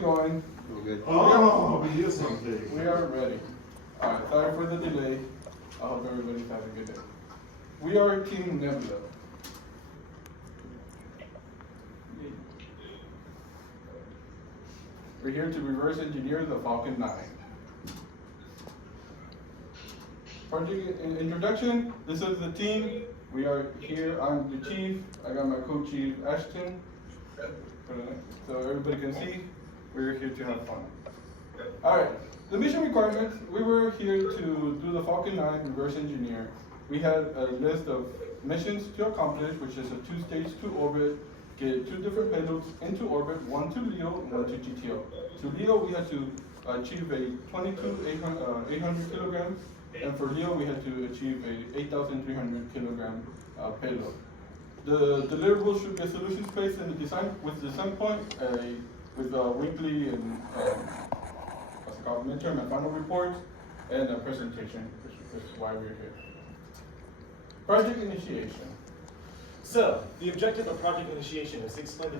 Going. Okay. Oh, we hear something. We are ready. Alright, sorry for the delay. I hope everybody's having a good day. We are Team Nebula. We're here to reverse engineer the Falcon 9. Project introduction, this is the team. We are here, I'm the chief. I got my co-chief Ashton. So everybody can see, we're here to have fun. Alright, the mission requirements, we were here to do the Falcon 9 reverse engineer. We had a list of missions to accomplish, which is a two-stage, two-orbit, get two different payloads into orbit, one to LEO and one to GTO. To LEO, we had to achieve a 800 kilograms, and for LEO, we had to achieve a 8,300 kilogram payload. The deliverables should be a solution space in the design with design point, with a weekly and what's it called, midterm and final reports, and a presentation, which is why we're here. Project initiation. So, the objective of project initiation is to explain the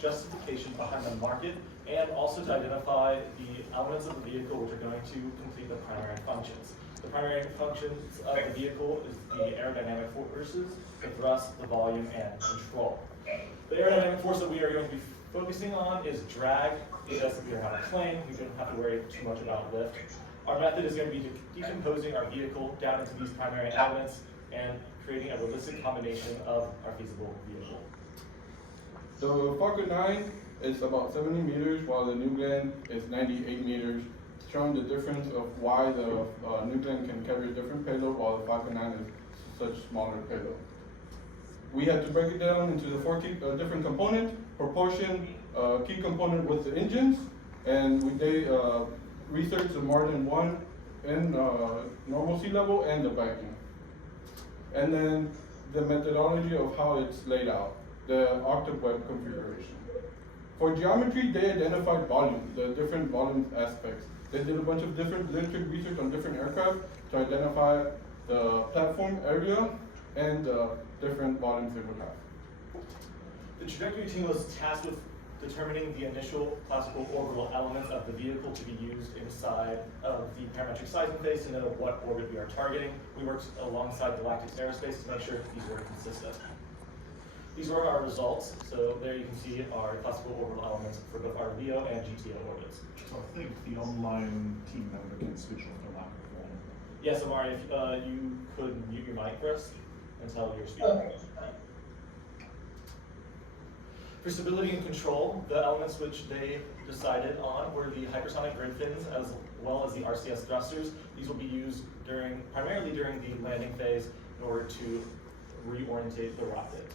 justification behind the market and also to identify the elements of the vehicle which are going to complete the primary functions. The primary functions of the vehicle is the aerodynamic forces, the thrust, the volume, and control. The aerodynamic force that we are going to be focusing on is drag, because we don't have a plane, we don't have to worry too much about lift. Our method is going to be decomposing our vehicle down into these primary elements and creating a realistic combination of our feasible vehicle. So Falcon 9 is about 70 meters, while the New Glenn is 98 meters, showing the difference of why the New Glenn can carry a different payload, while the Falcon 9 is such smaller payload. We had to break it down into the four different components. Proportion, key component was the engines, and we did research the Martin 1 in normal sea level and the vacuum. And then the methodology of how it's laid out, the octaweb configuration. For geometry, they identified volume, the different volume aspects. They did a bunch of different literature research on different aircraft to identify the platform area and the different volumes they would have. The trajectory team was tasked with determining the initial classical orbital elements of the vehicle to be used inside of the parametric sizing phase to know what orbit we are targeting. We worked alongside Galactic Aerospace to make sure these were consistent. These were our results. So there you can see our classical orbital elements for both our LEO and GTO orbits. So I think the online team member can switch off their microphone. Yes, yeah, so Amari, if you could mute your mic for us and tell your speaker. For stability and control, the elements which they decided on were the hypersonic grid fins as well as the RCS thrusters. These will be used primarily during the landing phase in order to reorientate the rocket.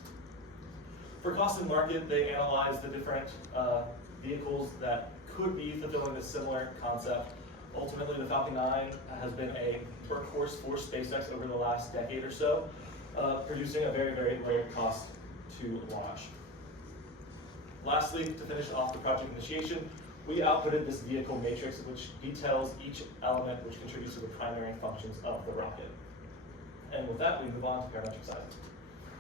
For cost and market, they analyzed the different vehicles that could be fulfilling a similar concept. Ultimately, the Falcon 9 has been a workhorse for SpaceX over the last decade or so, producing a very, very low cost to launch. Lastly, to finish off the project initiation, we outputted this vehicle matrix which details each element which contributes to the primary functions of the rocket. And with that, we move on to parametric sizing.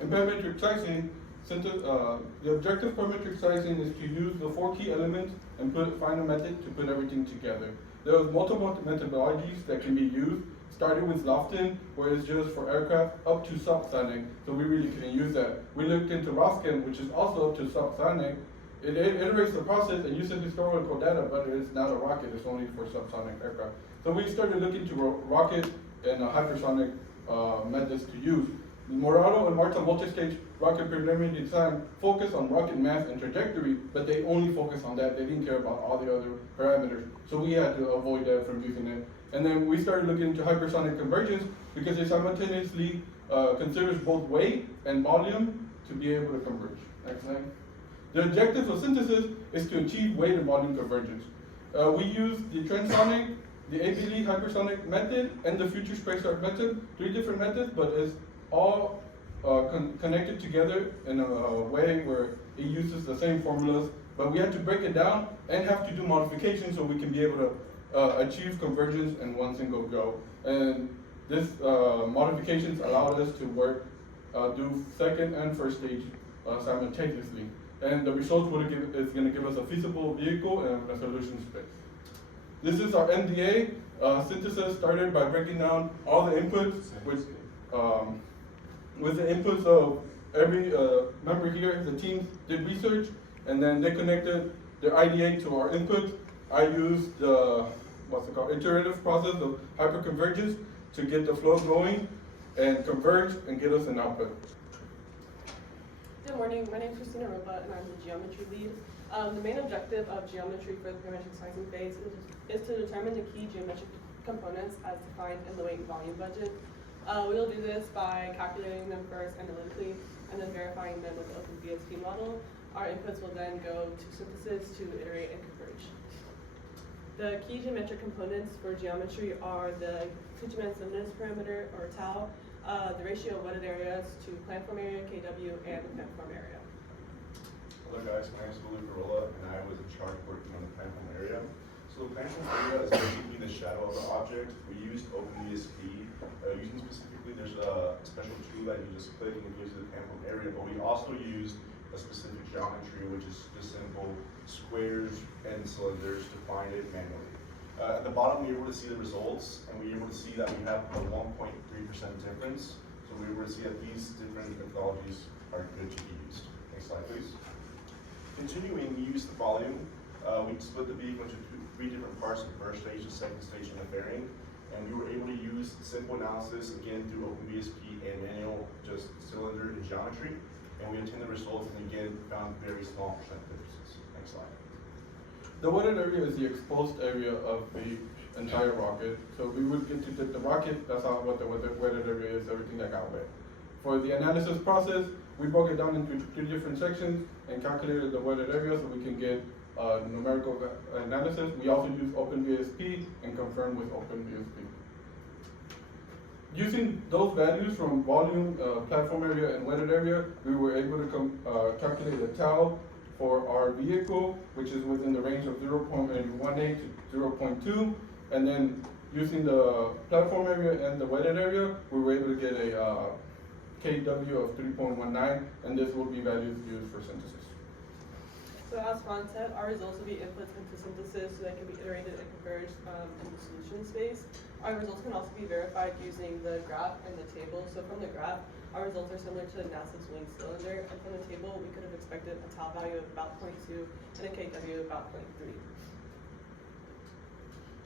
In parametric sizing, the objective parametric sizing is to use the four key elements and find a method to put everything together. There are multiple methodologies that can be used, starting with Lofton, where it's just for aircraft, up to subsonic, so we really couldn't use that. We looked into Roskin, which is also up to subsonic. It iterates the process and uses historical data, but it's not a rocket, it's only for subsonic aircraft. So we started looking to rocket and hypersonic methods to use. Morado and Marta multi-stage rocket preliminary design focus on rocket mass and trajectory, but they only focus on that. They didn't care about all the other parameters. So we had to avoid that from using it. And then we started looking into hypersonic convergence because it simultaneously considers both weight and volume to be able to converge. Next slide. The objective of synthesis is to achieve weight and volume convergence. We use the transonic, the ABD hypersonic method, and the future spacecraft method, three different methods, but it's all connected together in a way where it uses the same formulas, but we had to break it down and have to do modifications so we can be able to achieve convergence in one single go. And this modifications allowed us to work, do second and first stage simultaneously. and the results is going to give us a feasible vehicle and a solution space. This is our NDA. Synthesis started by breaking down all the inputs with the inputs of every member here. The team did research, and then they connected their IDA to our inputs. I used the iterative process of hyperconvergence to get the flow going and converge and get us an output. Good morning, my name is Christina Ropa and I'm the geometry lead. The main objective of geometry for the parametric sizing phase is to determine the key geometric components as defined in the weight and volume budget. We will do this by calculating them first analytically and then verifying them with the OpenVSP model. Our inputs will then go to synthesis to iterate and converge. The key geometric components for geometry are the two-dimensional slimness parameter, or tau, the ratio of wetted areas to planform area, KW, and the planform area. Hello guys, my name is Louis Barola, and I was in charge of working on the planform area. So the planform area is basically the shadow of the object. We used OpenVSP. Using specifically, there's a special tool that you just click and it gives you the planform area, but we also used a specific geometry, which is just simple squares and cylinders to find it manually. At the bottom, we were able to see the results, and we were able to see that we have a 1.3% difference. So we were able to see that these different methodologies are good to be used. Next slide, please. Continuing, we used the volume. We split the vehicle into three different parts: the first stage, the second stage, and the fairing. And we were able to use simple analysis, again, through OpenVSP and manual, just cylinder and geometry. And we obtained the results, and again, found very small percent differences. Next slide. The wetted area is the exposed area of the entire rocket. So we would get to dip the rocket, that's how what the wetted area is, everything that got wet. For the analysis process, we broke it down into three different sections and calculated the wetted area so we can get numerical analysis. We also use OpenVSP and confirm with OpenVSP. Using those values from volume, platform area, and wetted area, we were able to calculate the tau for our vehicle, which is within the range of 0.18 to 0.2. And then using the platform area and the wetted area, we were able to get a KW of 3.19, and this will be values used for synthesis. So as Ron said, our results will be inputs into synthesis so they can be iterated and converged in the solution space. Our results can also be verified using the graph and the table. So from the graph, our results are similar to NASA's wing cylinder, and from the table, we could have expected a tau value of about 0.2 and a KW of about 0.3.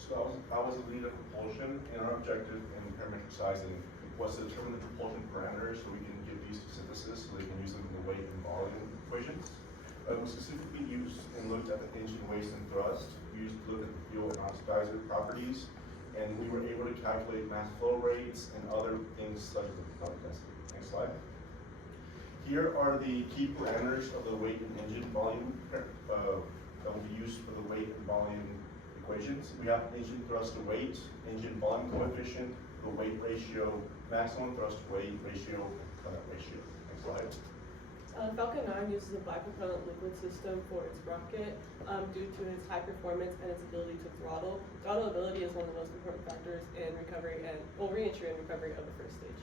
So I was the lead of propulsion, and our objective in parametric sizing was to determine the propulsion parameters so we can give these to synthesis so they can use them in the weight and volume equations. We specifically used and looked at the engine waste and thrust. We used to look at the fuel and oxidizer properties, and we were able to calculate mass flow rates and other things such as the propellant density. Next slide. Here are the key parameters of the weight and engine volume that will be used for the weight and volume equations. We have engine thrust to weight, engine volume coefficient, the weight ratio, maximum thrust to weight ratio, ratio. Next slide. Falcon 9 uses a bipropellant liquid system for its rocket due to its high performance and its ability to throttle. Throttleability is one of the most important factors in recovery and re-entry and recovery of the first stage.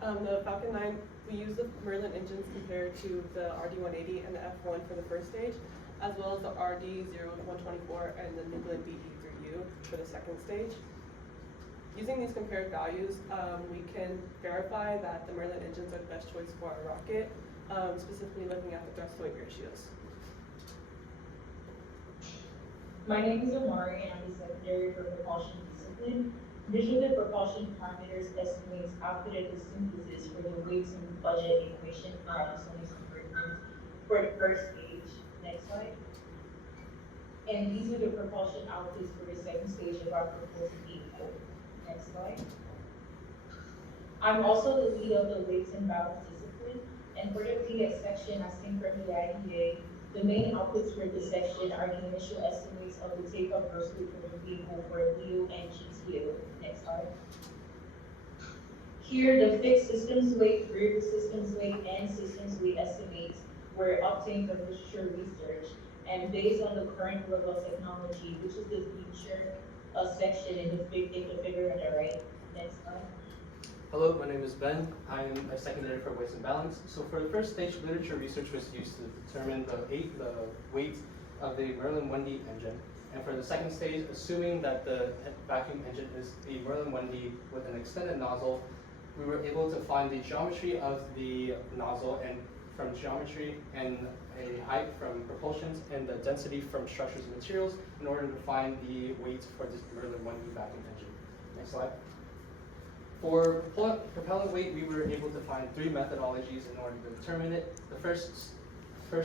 The Falcon 9, we use the Merlin engines compared to the RD-180 and the F1 for the first stage, as well as the RD-124 and the Nebula BE-3U for the second stage. Using these compared values, we can verify that the Merlin engines are the best choice for our rocket, specifically looking at the thrust-to-weight ratios. My name is Amari, and I'm the secondary for propulsion discipline. Visually, the propulsion parameters estimates outputted the synthesis for the weights and budget equation for the first stage. Next slide. And these are the propulsion outputs for the second stage of our proposed vehicle. Next slide. I'm also the lead of the weights and balance discipline, and for the PS section, as seen from the IDA, the main outputs for this section are the initial estimates of the takeoff versus for the vehicle for LEO and GTO. Next slide. Here, the fixed systems weight, variable systems weight, and systems weight estimates were obtained from literature research, and based on the current level of technology, which is the future section in the figure on the right. Next slide. Hello, my name is Ben. I am a second editor for Weights and Balance. So for the first stage, literature research was used to determine the weight of the Merlin-Wendy engine. And for the second stage, assuming that the vacuum engine is a Merlin-Wendy with an extended nozzle, we were able to find the geometry of the nozzle and from geometry and a height from propulsions and the density from structures and materials in order to find the weight for this Merlin-Wendy vacuum engine. Next slide. For propellant weight, we were able to find 3 methodologies in order to determine it. The first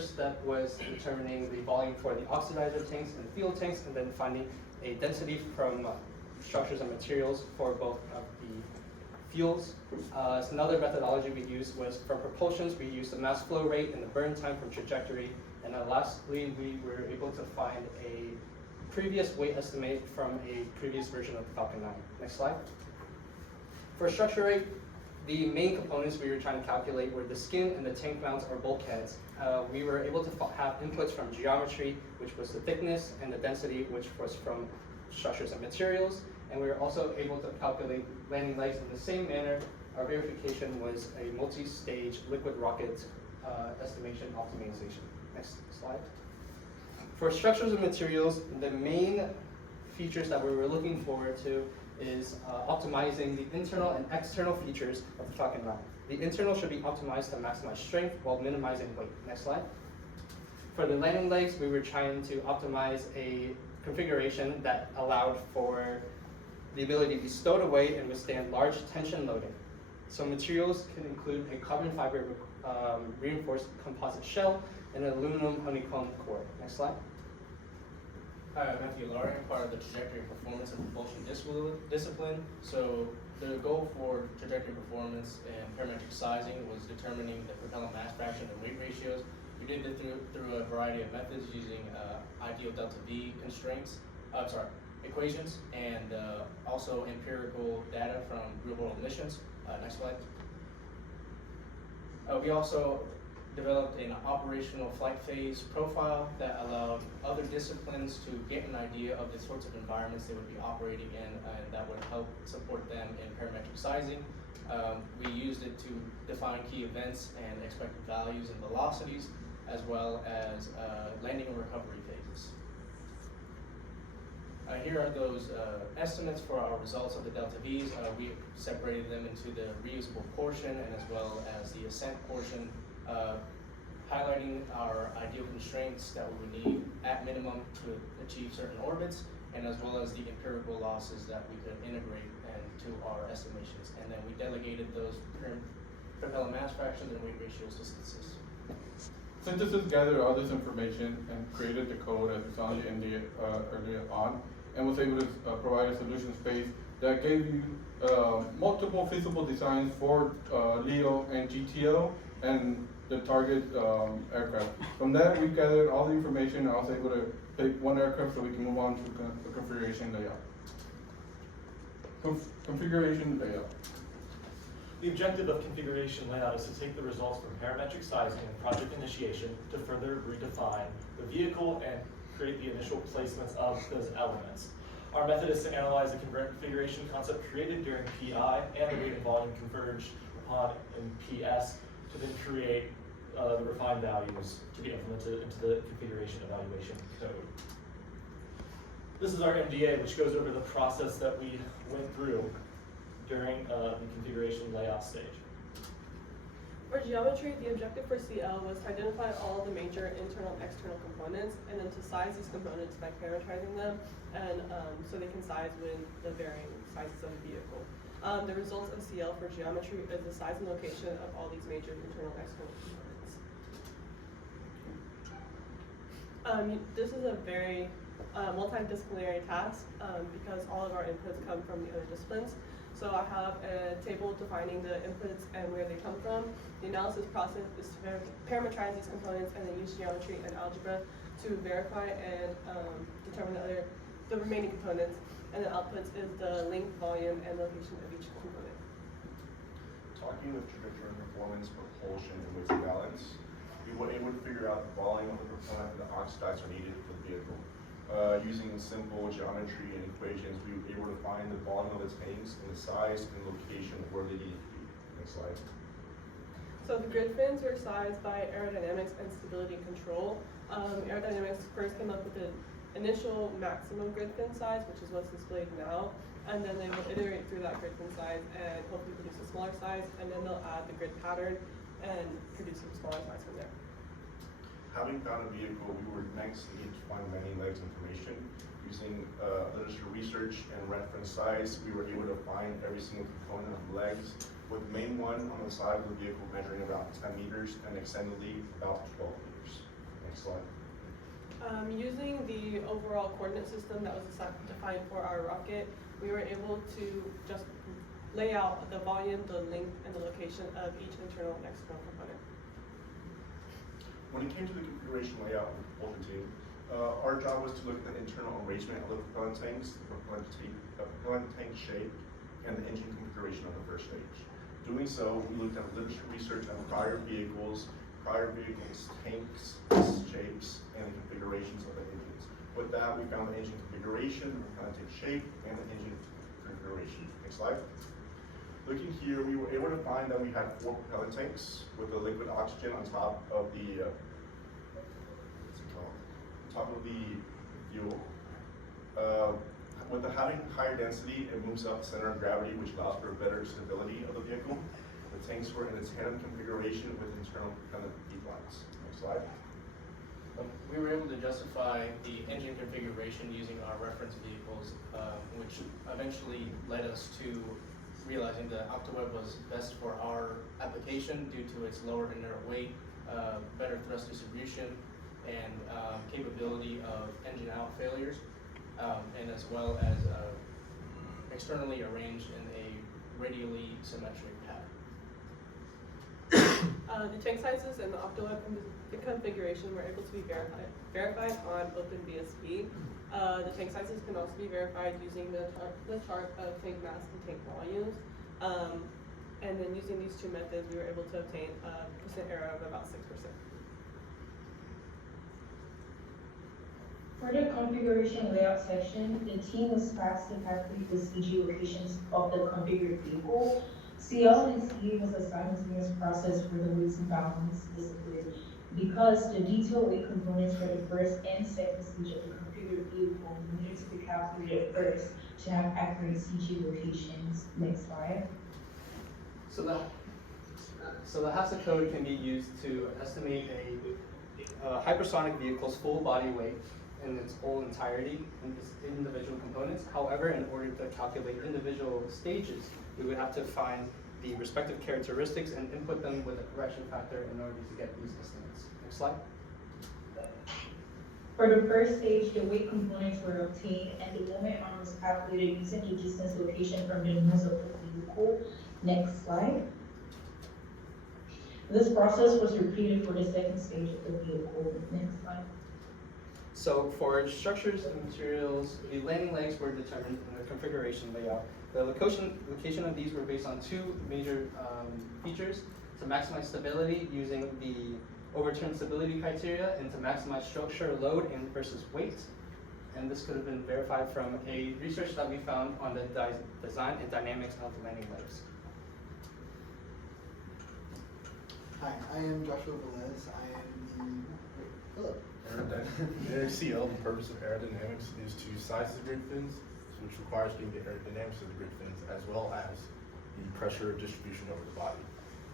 step was determining the volume for the oxidizer tanks and fuel tanks, and then finding a density from structures and materials for both of the fuels. So another methodology we used was for propulsions. We used the mass flow rate and the burn time from trajectory. And then lastly, we were able to find a previous weight estimate from a previous version of the Falcon 9. Next slide. For structure rate, the main components we were trying to calculate were the skin and the tank mounts or bulkheads. We were able to have inputs from geometry, which was the thickness, and the density, which was from structures and materials. And we were also able to calculate landing legs in the same manner. Our verification was a multi-stage liquid rocket estimation optimization. Next slide. For structures and materials, the main features that we were looking forward to is optimizing the internal and external features of the Falcon 9. The internal should be optimized to maximize strength while minimizing weight. Next slide. For the landing legs, we were trying to optimize a configuration that allowed for the ability to be stowed away and withstand large tension loading. So materials can include a carbon fiber reinforced composite shell and an aluminum honeycomb core. Next slide. Hi, I'm Matthew Laurie. I'm part of the Trajectory Performance and Propulsion discipline. So the goal for trajectory performance and parametric sizing was determining the propellant mass fraction and weight ratios. We did it through a variety of methods using ideal delta V constraints, equations, and also empirical data from real world missions. Next slide. We also developed an operational flight phase profile that allowed other disciplines to get an idea of the sorts of environments they would be operating in, and that would help support them in parametric sizing. We used it to define key events and expected values and velocities, as well as landing and recovery phases. Here are those estimates for our results of the delta V's. We separated them into the reusable portion and as well as the ascent portion, highlighting our ideal constraints that we would need at minimum to achieve certain orbits, and as well as the empirical losses that we could integrate into our estimations. And then we delegated those propellant mass fractions and weight ratios to synthesis. Synthesis gathered all this information and created the code as we saw in the earlier on, and was able to provide a solution space that gave you multiple feasible designs for LEO and GTO and the target aircraft. From that, we gathered all the information, and I was able to pick one aircraft so we can move on to the configuration layout. Configuration layout. The objective of configuration layout is to take the results from parametric sizing and project initiation to further redefine the vehicle and create the initial placements of those elements. Our method is to analyze the configuration concept created during PI and the weight and volume converged upon in PS to then create the refined values to be implemented into the configuration evaluation code. This is our MDA, which goes over the process that we went through during the configuration layout stage. For geometry, the objective for CL was to identify all the major internal and external components, and then to size these components by parameterizing them, and so they can size with the varying sizes of the vehicle. The results of CL for geometry is the size and location of all these major internal and external components. This is a very multidisciplinary task because all of our inputs come from the other disciplines. So I have a table defining the inputs and where they come from. The analysis process is to parameterize these components and then use geometry and algebra to verify and determine the remaining components. And the outputs is the length, volume, and location of each component. Talking with trajectory and performance, propulsion, and weights and balance, we were able to figure out the volume of the propellant and the oxidizer needed for the vehicle. Using simple geometry and equations, we were able to find the volume of the tanks and the size and location of where they needed to be. Next slide. So the grid fins were sized by aerodynamics and stability control. Aerodynamics first came up with the initial maximum grid fin size, which is what's displayed now, and then they will iterate through that grid fin size and hopefully produce a smaller size, and then they'll add the grid pattern and produce a smaller size from there. Having found a vehicle, we were next needed to find landing legs information. Using literature research and reference size, we were able to find every single component of the legs, with the main one on the side of the vehicle measuring about 10 meters and extendedly about 12 meters. Next slide. Using the overall coordinate system that was defined for our rocket, we were able to just lay out the volume, the length, and the location of each internal and external component. When it came to the configuration layout of the propulsion team, our job was to look at the internal arrangement of the propellant tanks, the propellant tank shape, and the engine configuration of the first stage. Doing so, we looked at literature research on prior vehicles, tanks, shapes, and the configurations of the engines. With that, we found the engine configuration, the propellant tank shape, and the engine configuration. Next slide. Looking here, we were able to find that we had 4 propellant tanks with the liquid oxygen on top of the fuel. With the having higher density, it moves up the center of gravity, which allows for better stability of the vehicle. The tanks were in a tandem configuration with internal propellant feed lines. Next slide. We were able to justify the engine configuration using our reference vehicles, which eventually led us to realizing that OctaWeb was best for our application due to its lower inert weight, better thrust distribution, and capability of engine out failures, and as well as externally arranged in a radially symmetric pattern. The tank sizes and the OctaWeb configuration were able to be verified on OpenBSP. The tank sizes can also be verified using the chart of tank mass and tank volumes. And then using these 2 methods, we were able to obtain a percent error of about 6%. For the configuration layout section, the team was tasked to calculate the CG locations of the configured vehicle. CL and C was a simultaneous process for the weights and balance discipline because the detailed weight components for the first and second stage of the configured vehicle needed to be calculated first to have accurate CG locations. Next slide. So the HASA code can be used to estimate a hypersonic vehicle's full body weight in its whole entirety in its individual components. However, in order to calculate individual stages, we would have to find the respective characteristics and input them with a correction factor in order to get these estimates. Next slide. For the first stage, the weight components were obtained and the moment arm was calculated using the distance location from the nose of the vehicle. Next slide. This process was repeated for the second stage of the vehicle. Next slide. So for structures and materials, the landing legs were determined in the configuration layout. The location of these were based on 2 major features: to maximize stability using the overturned stability criteria and to maximize structure load and versus weight. And this could have been verified from a research that we found on the design and dynamics of landing legs. Hi, I am Joshua Velez. I am the Philip. CL, the purpose of aerodynamics is to size the grid fins, which requires getting the aerodynamics of the grid fins as well as the pressure distribution over the body.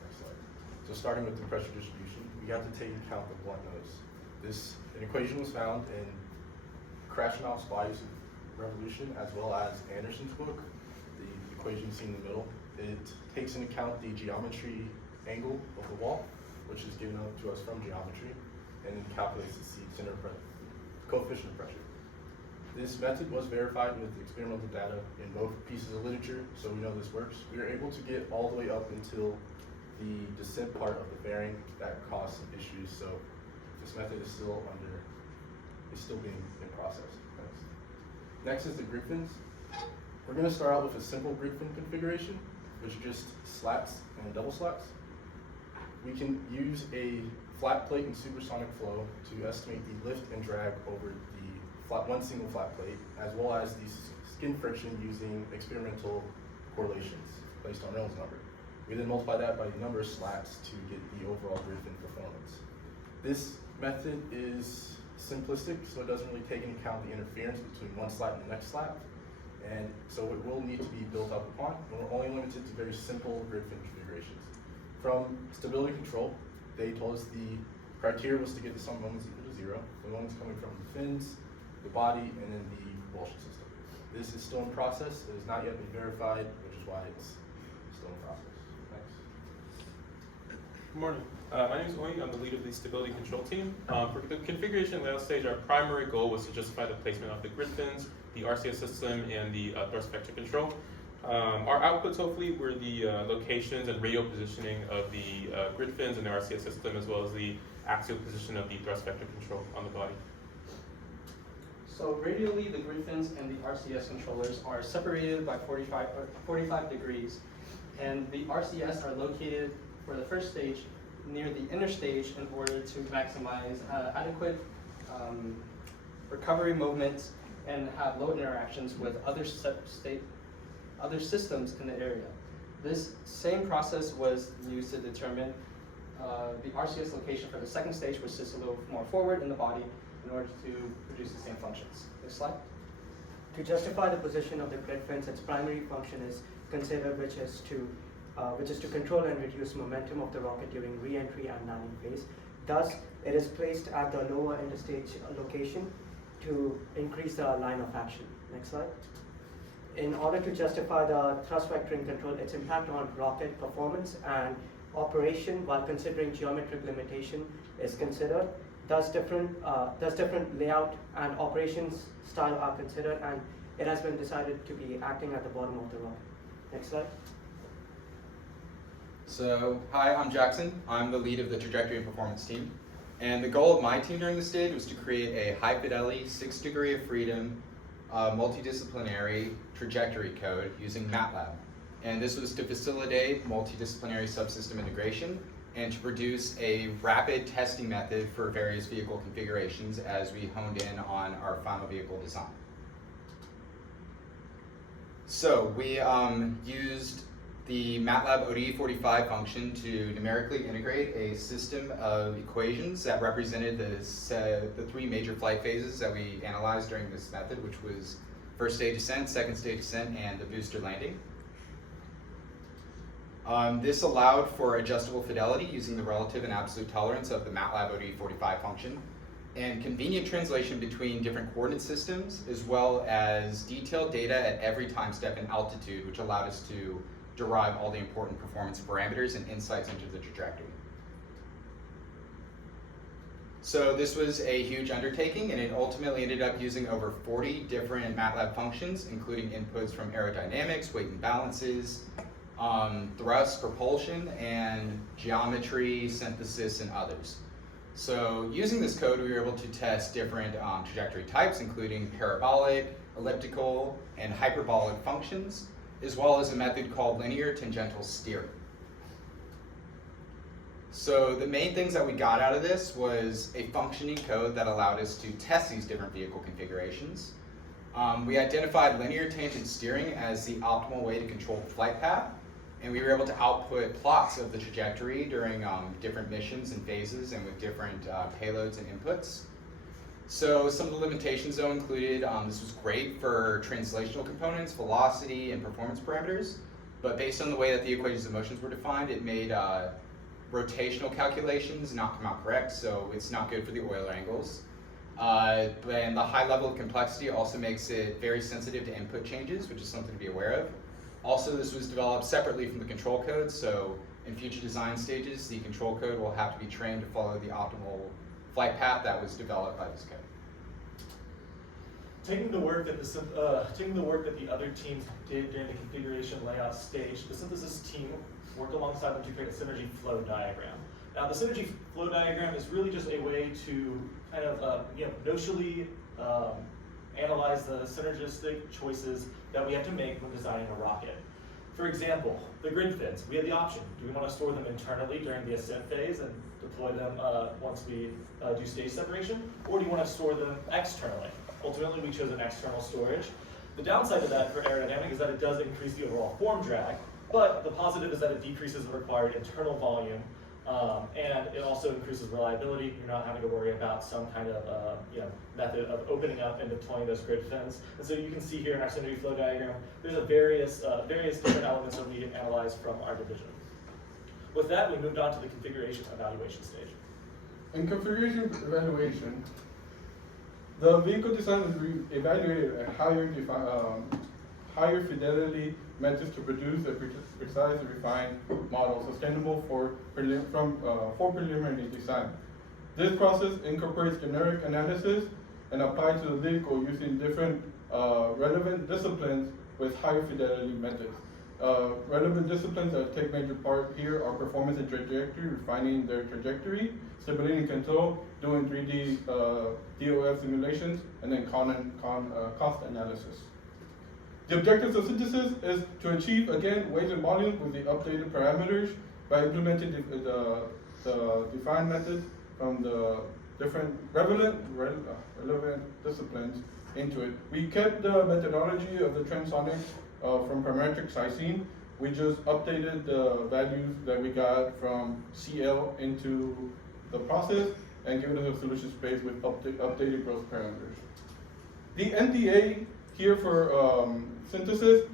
Next slide. So starting with the pressure distribution, we have to take into account the blunt nose. An equation was found in Krasnoff's bodies of revolution as well as Anderson's book. The equation you see in the middle, it takes into account the geometry angle of the wall, which is given out to us from geometry, and then calculates the center pressure, coefficient of pressure. This method was verified with experimental data in both pieces of literature, so we know this works. We were able to get all the way up until the descent part of the bearing that caused some issues, so this method is still being in process. Next is the grid fins. We're going to start out with a simple grid fin configuration, which is just slats and double slats. We can use a flat plate and supersonic flow to estimate the lift and drag over the one single flat plate, as well as the skin friction using experimental correlations based on Reynolds number. We then multiply that by the number of slats to get the overall grid fin performance. This method is simplistic, so it doesn't really take into account the interference between one slat and the next slat, and so it will need to be built up upon. We're only limited to very simple grid fin configurations. From stability control, they told us the criteria was to get the sum of moments equal to 0. The moments coming from the fins, the body, and then the propulsion system. This is still in process. It has not yet been verified, which is why it's still in process. Next. Good morning. My name is Oing. I'm the lead of the stability control team. For the configuration layout stage, our primary goal was to justify the placement of the grid fins, the RCS system, and the thrust vector control. Our outputs, hopefully, were the locations and radial positioning of the grid fins and the RCS system, as well as the axial position of the thrust vector control on the body. So radially, the grid fins and the RCS controllers are separated by 45 degrees, and the RCS are located for the first stage near the inner stage in order to maximize adequate recovery movements and have low interactions with other systems in the area. This same process was used to determine the RCS location for the second stage, which sits a little more forward in the body in order to produce the same functions. Next slide. To justify the position of the grid fins, its primary function is considered, which is to control and reduce momentum of the rocket during re-entry and landing phase. Thus, it is placed at the lower interstage location to increase the line of action. Next slide. In order to justify the thrust vectoring control, its impact on rocket performance and operation while considering geometric limitation is considered. Thus different layout and operations style are considered, and it has been decided to be acting at the bottom of the rocket. Next slide. So, hi, I'm Jackson. I'm the lead of the trajectory and performance team. And the goal of my team during this stage was to create a high fidelity, 6 degree of freedom, multidisciplinary trajectory code using MATLAB. And this was to facilitate multidisciplinary subsystem integration and to produce a rapid testing method for various vehicle configurations as we honed in on our final vehicle design. So we used the MATLAB ODE45 function to numerically integrate a system of equations that represented the 3 major flight phases that we analyzed during this method, which was first stage ascent, second stage ascent, and the booster landing. This allowed for adjustable fidelity using the relative and absolute tolerance of the MATLAB ODE45 function, and convenient translation between different coordinate systems, as well as detailed data at every time step and altitude, which allowed us to derive all the important performance parameters and insights into the trajectory. So this was a huge undertaking, and it ultimately ended up using over 40 different MATLAB functions, including inputs from aerodynamics, weight and balances, thrust, propulsion, and geometry, synthesis, and others. So using this code, we were able to test different trajectory types, including parabolic, elliptical, and hyperbolic functions, as well as a method called linear tangential steering. So the main things that we got out of this was a functioning code that allowed us to test these different vehicle configurations. We identified linear tangent steering as the optimal way to control the flight path, and we were able to output plots of the trajectory during different missions and phases and with different payloads and inputs. So some of the limitations though included, this was great for translational components, velocity, and performance parameters, but based on the way that the equations of motions were defined, it made rotational calculations not come out correct, so it's not good for the Euler angles. And the high level of complexity also makes it very sensitive to input changes, which is something to be aware of. Also, this was developed separately from the control code, so in future design stages, the control code will have to be trained to follow the optimal flight path that was developed by this code. Taking the work that the other teams did during the configuration layout stage, the synthesis team worked alongside them to create a synergy flow diagram. Now, the synergy flow diagram is really just a way to kind of notionally analyze the synergistic choices that we have to make when designing a rocket. For example, the grid fins. We have the option. Do we want to store them internally during the ascent phase and deploy them once we do stage separation, or do you want to store them externally? ultimately we chose an external storage. The downside of that for aerodynamic is that it does increase the overall form drag, but the positive is that it decreases the required internal volume, and it also increases reliability. You're not having to worry about some kind of method of opening up and deploying those grid fins. And so you can see here in our synergy flow diagram, there's a various different elements that we analyzed from our division. With that, we moved on to the configuration evaluation stage. In configuration evaluation, the vehicle design is evaluated at higher fidelity methods to produce a precise and refined model sustainable for preliminary design. This process incorporates generic analysis and applied to the vehicle using different relevant disciplines with higher fidelity methods. Relevant disciplines that take major part here are performance and trajectory, refining their trajectory, stability and control, doing 3D DOF simulations, and then cost analysis. The objectives of synthesis is to achieve, again, weight and volume with the updated parameters by implementing the defined methods from the different relevant disciplines into it. We kept the methodology of the transonic from parametric sizing. We just updated the values that we got from CL into the process and given us a solution space with updated growth parameters. The NDA here for synthesis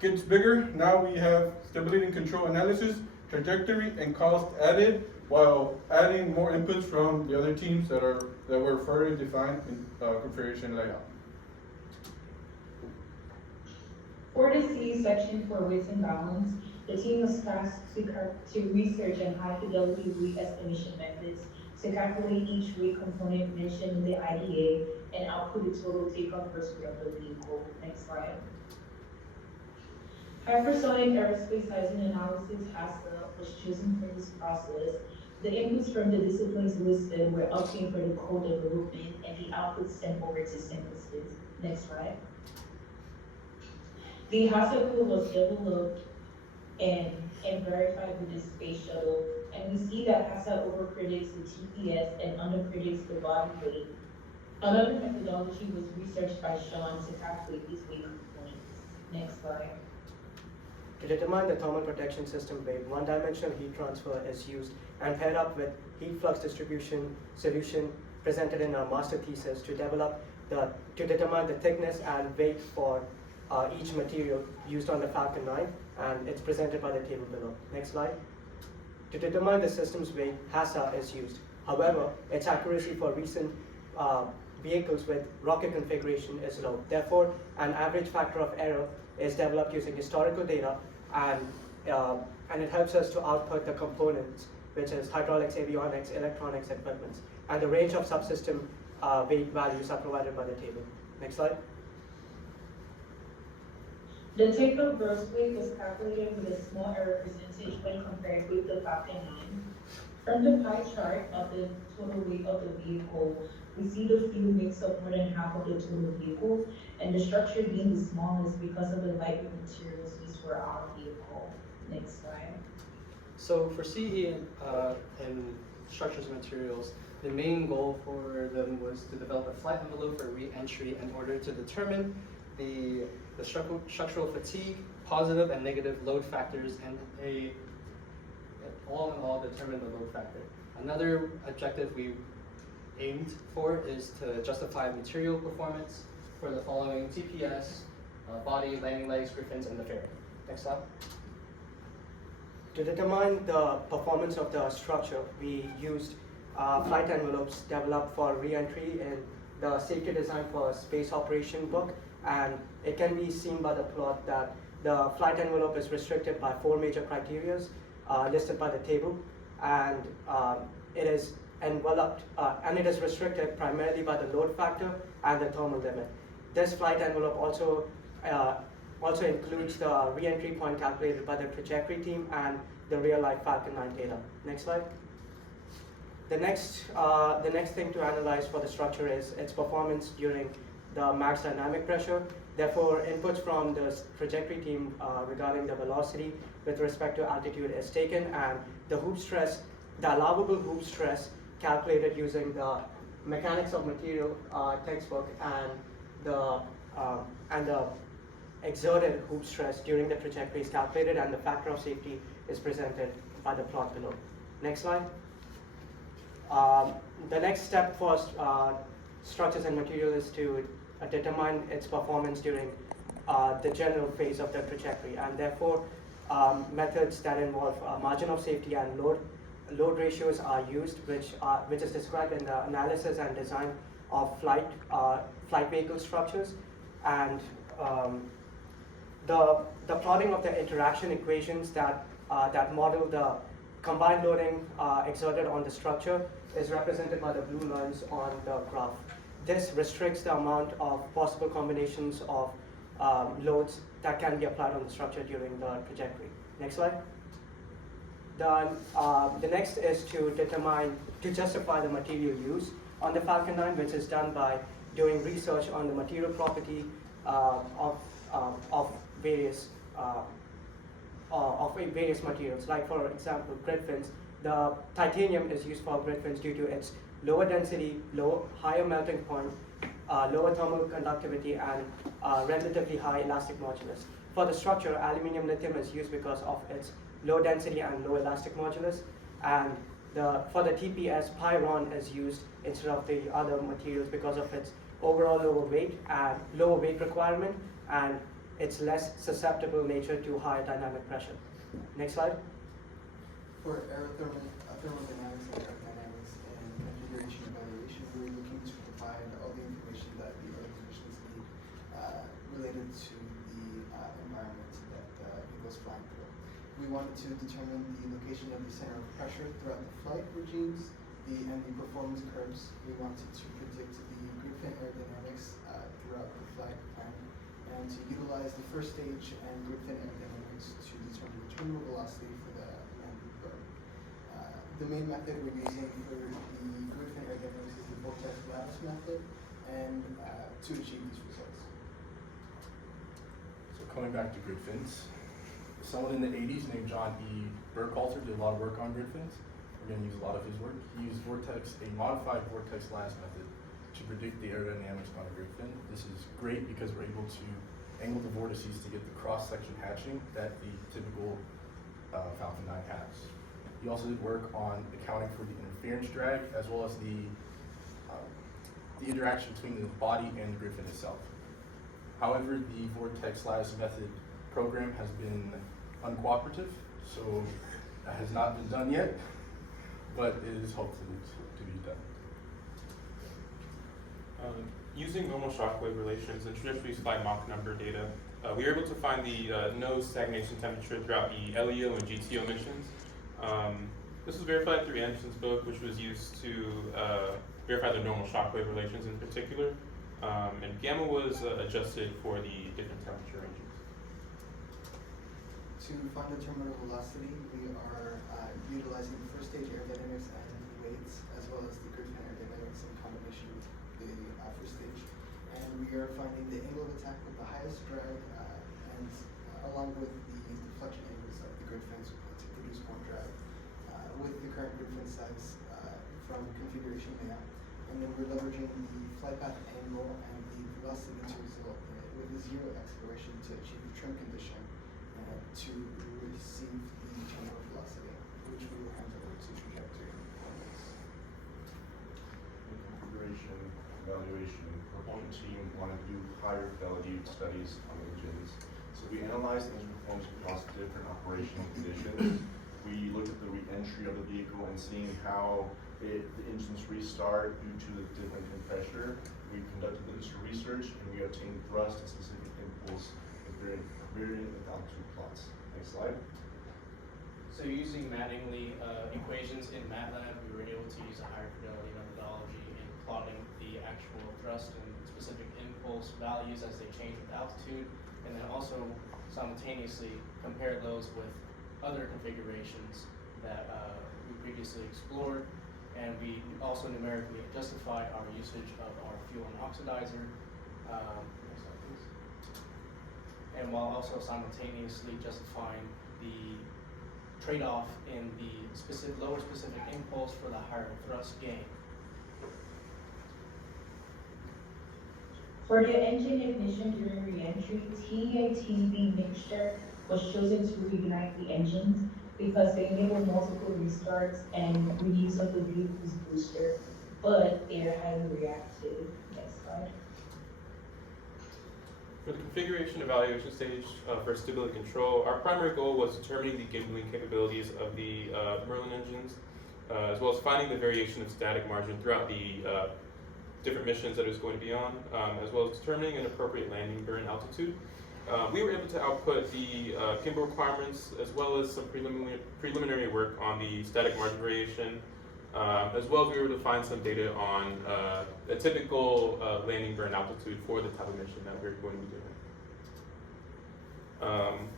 gets bigger. Now we have stability and control analysis, trajectory, and cost added, while adding more inputs from the other teams that were further defined in configuration layout. For the C section for weights and balance, the team was tasked to research and high fidelity weight estimation methods to calculate each weight component mentioned in the IDA and output the total takeoff versus weight of the vehicle. Next slide. Hypersonic aerospace sizing analysis HASA was chosen for this process. The inputs from the disciplines listed were obtained for the code development and the outputs sent over to synthesis. Next slide. The HASA code was developed and verified with the space shuttle, and we see that HASA overpredicts the TPS and underpredicts the body weight. Another methodology was researched by Sean to calculate these weight components. Next slide. To determine the thermal protection system weight, one-dimensional heat transfer is used and paired up with heat flux distribution solution presented in our master thesis to determine the thickness and weight for each material used on the Falcon 9, and it's presented by the table below. Next slide. To determine the system's weight, HASA is used. However, its accuracy for recent vehicles with rocket configuration is low. Therefore, an average factor of error is developed using historical data, and it helps us to output the components, which is hydraulics, avionics, electronics, equipment. And the range of subsystem weight values are provided by the table. Next slide. The takeoff gross weight was calculated with a small error percentage when compared with the Falcon 9. From the pie chart of the total weight of the vehicle, we see the fuel makes up more than half of the total vehicle, and the structure being the smallest because of the lightweight materials used for our vehicle. Next slide. So for CE and structures and materials, the main goal for them was to develop a flight envelope for re-entry in order to determine the structural fatigue, positive and negative load factors, and all in all determine the load factor. Another objective we aimed for is to justify material performance for the following: TPS, body, landing legs, griffins, and the fairing. Next slide. To determine the performance of the structure, we used flight envelopes developed for re-entry in the safety design for space operation book, and it can be seen by the plot that the flight envelope is restricted by 4 major criteria listed by the table, and it is enveloped and it is restricted primarily by the load factor and the thermal limit. This flight envelope also includes the re-entry point calculated by the trajectory team and the real-life Falcon 9 data. Next slide. The next thing to analyze for the structure is its performance during the max dynamic pressure. Therefore, inputs from the trajectory team regarding the velocity with respect to altitude is taken, and the hoop stress, the allowable hoop stress, calculated using the mechanics of material textbook and the exerted hoop stress during the trajectory is calculated, and the factor of safety is presented by the plot below. Next slide. The next step for structures and material is to determine its performance during the general phase of the trajectory, and therefore methods that involve margin of safety and load ratios are used, which is described in the analysis and design of flight vehicle structures, and the plotting of the interaction equations that model the combined loading exerted on the structure is represented by the blue lines on the graph. This restricts the amount of possible combinations of loads that can be applied on the structure during the trajectory. Next slide. The next is to justify the material use on the Falcon 9, which is done by doing research on the material property of various materials. Like for example, grid fins. The titanium is used for grid fins due to its lower density, higher melting point, lower thermal conductivity, and relatively high elastic modulus. For the structure, aluminium lithium is used because of its low density and low elastic modulus. And for the TPS, pyron is used instead of the other materials because of its overall lower weight requirement and its less susceptible nature to high dynamic pressure. Next slide. For thermodynamics and aerodynamics and configuration evaluation, we're looking to provide all the information that the organizations need related to the environment that it was flying through. We wanted to determine the location of the center of pressure throughout the flight regimes, and the performance curves. We wanted to predict the grid fin aerodynamics throughout the flight plan, and to utilize the first stage and grid fin aerodynamics to determine the terminal velocity for the landing burn. The main method we're using for the grid fin aerodynamics is the vortex lattice method, and to achieve these results. So coming back to grid fins, someone in the 80s named John E. Burkhalter did a lot of work on grid fins. We're going to use a lot of his work. He used a modified vortex lattice method to predict the aerodynamics on a grid fin. This is great because we're able to angle the vortices to get the cross-section hatching that the typical Falcon 9 has. He also did work on accounting for the interference drag as well as the interaction between the body and the grid fin itself. However, the vortex lattice method program has been uncooperative, so that has not been done yet, but it is hopefully to be done. Using normal shockwave relations and traditionally flight Mach number data, we were able to find the nose stagnation temperature throughout the LEO and GTO missions. This was verified through Anderson's book, which was used to verify the normal shockwave relations in particular, and gamma was adjusted for the different temperature ranges. To find the terminal velocity, we are utilizing the first stage aerodynamics and weights, as well as the grid fin aerodynamics in combination with the first stage. And we are finding the angle of attack with the highest drag, and along with the deflection angles of the grid fins to produce more drag with the current grid fin size from configuration layout. And then we're leveraging the flight path angle and the velocity to result with the zero acceleration to achieve the trim condition to receive the terminal velocity, which we will hand over to trajectory coordinates. In configuration evaluation, the proponent team wanted to do higher fidelity studies on engines. So we analyzed engine performance across different operational conditions. We looked at the re-entry of the vehicle and seeing how the engines restart due to the difference in pressure. We conducted the research and we obtained thrust and specific impulse with variant and altitude plots. Next slide. So using Mattingly equations in MATLAB, we were able to use a higher fidelity methodology in plotting the actual thrust and specific impulse values as they change with altitude, and then also simultaneously compare those with other configurations that we previously explored, and we also numerically justified our usage of our fuel and oxidizer. Next slide, please. And while also simultaneously justifying the trade-off in the lower specific impulse for the higher thrust gain. For the engine ignition during re-entry, TEA-TB mixture was chosen to reignite the engines because they enable multiple restarts and reuse of the vehicle's booster, but they are highly reactive. Next slide. For the configuration evaluation stage for stability control, our primary goal was determining the gimbaling capabilities of the Merlin engines, as well as finding the variation of static margin throughout the different missions that it was going to be on, as well as determining an appropriate landing burn altitude. We were able to output the gimbal requirements as well as some preliminary work on the static margin variation, as well as we were able to find some data on a typical landing burn altitude for the type of mission that we're going to be doing.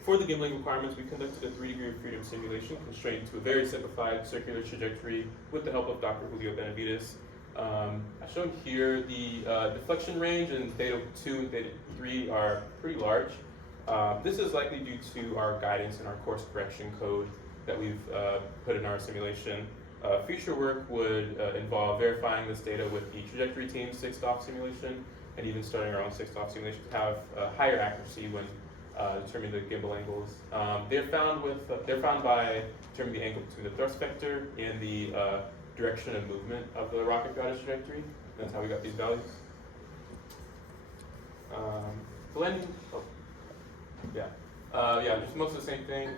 For the gimbaling requirements, we conducted a 3-degree of freedom simulation constrained to a very simplified circular trajectory with the help of Dr. Julio Benavides. As shown here, the deflection range in Theta 2 and Theta 3 are pretty large. This is likely due to our guidance and our course correction code that we've put in our simulation. Future work would involve verifying this data with the trajectory team's 6-off simulation, and even starting our own 6-off simulation to have higher accuracy when determining the gimbal angles. They're found by determining the angle between the thrust vector and the direction of movement of the rocket guided trajectory. That's how we got these values. The landing, just most of the same thing.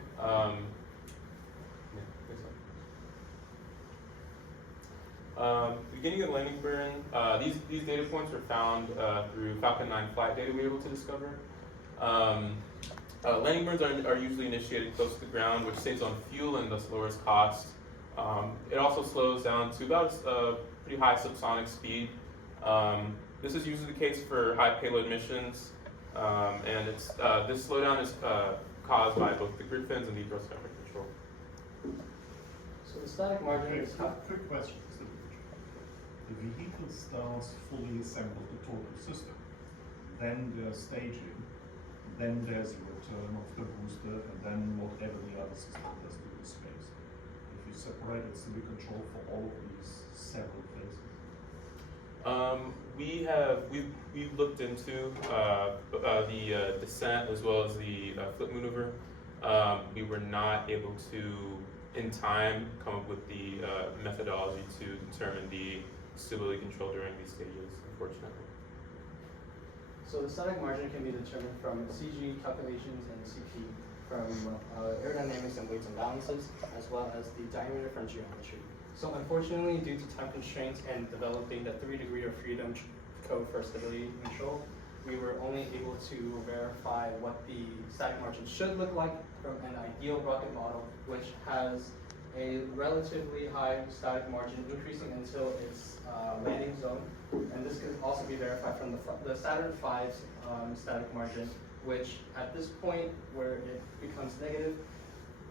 Beginning of the landing burn, these data points were found through Falcon 9 flight data we were able to discover. Landing burns are usually initiated close to the ground, which saves on fuel and thus lowers cost. It also slows down to about a pretty high subsonic speed. This is usually the case for high payload missions, and this slowdown is caused by both the grid fins and the thrust vector control. So the static margin is Quick question. The vehicle starts fully assembled, the total system. Then there's staging. Then there's a return of the booster, and then whatever the other system does to the space. If you separate it, so we control for all of these several phases. We've looked into the descent as well as the flip maneuver. We were not able to, in time, come up with the methodology to determine the stability control during these stages, unfortunately. So the static margin can be determined from CG calculations and CP from aerodynamics and weights and balances, as well as the diameter from geometry. So unfortunately, due to time constraints and developing the 3-degree of freedom code for stability control, we were only able to verify what the static margin should look like from an ideal rocket model, which has a relatively high static margin increasing until its landing zone. And this can also be verified from the Saturn V's static margin, which at this point where it becomes negative,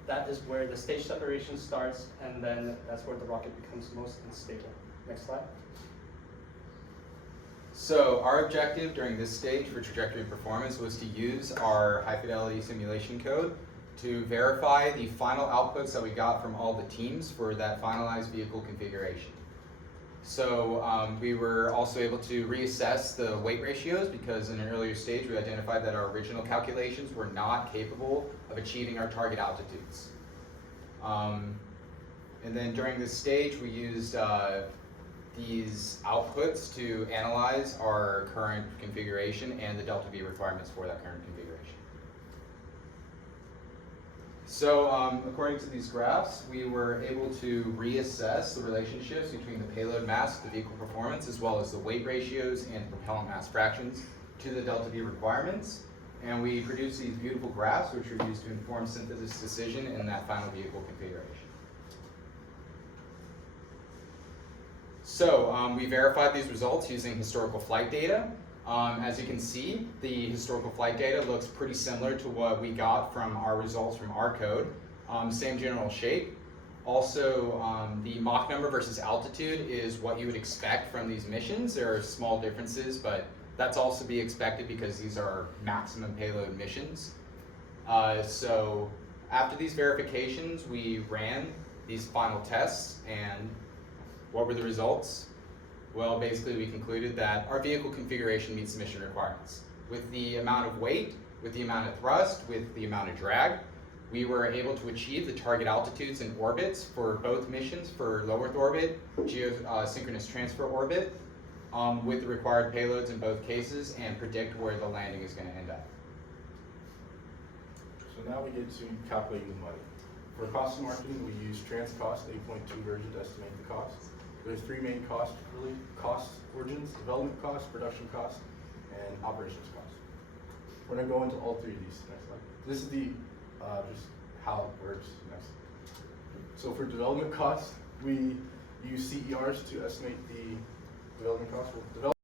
that is where the stage separation starts, and then that's where the rocket becomes most unstable. Next slide. So our objective during this stage for trajectory and performance was to use our high fidelity simulation code to verify the final outputs that we got from all the teams for that finalized vehicle configuration. So we were also able to reassess the weight ratios because in an earlier stage we identified that our original calculations were not capable of achieving our target altitudes. And then during this stage we used these outputs to analyze our current configuration and the delta V requirements for that current configuration. So according to these graphs, we were able to reassess the relationships between the payload mass, the vehicle performance, as well as the weight ratios and propellant mass fractions to the delta V requirements. And we produced these beautiful graphs, which were used to inform synthesis decision in that final vehicle configuration. So we verified these results using historical flight data. As you can see, the historical flight data looks pretty similar to what we got from our results from our code. Same general shape. Also, the Mach number versus altitude is what you would expect from these missions. There are small differences, but that's also to be expected because these are maximum payload missions. So after these verifications, we ran these final tests, and what were the results? Well, basically we concluded that our vehicle configuration meets the mission requirements. With the amount of weight, with the amount of thrust, with the amount of drag, we were able to achieve the target altitudes and orbits for both missions, for low Earth orbit, geosynchronous transfer orbit, with the required payloads in both cases, and predict where the landing is going to end up. So now we get to calculating the money. For cost and marketing, we use TransCost 8.2 version to estimate the cost. There's three main cost origins: development cost, production cost, and operations cost. We're gonna go into all three of these. Next slide. This is the just how it works. Next. So for development cost, we use CERs to estimate the development cost.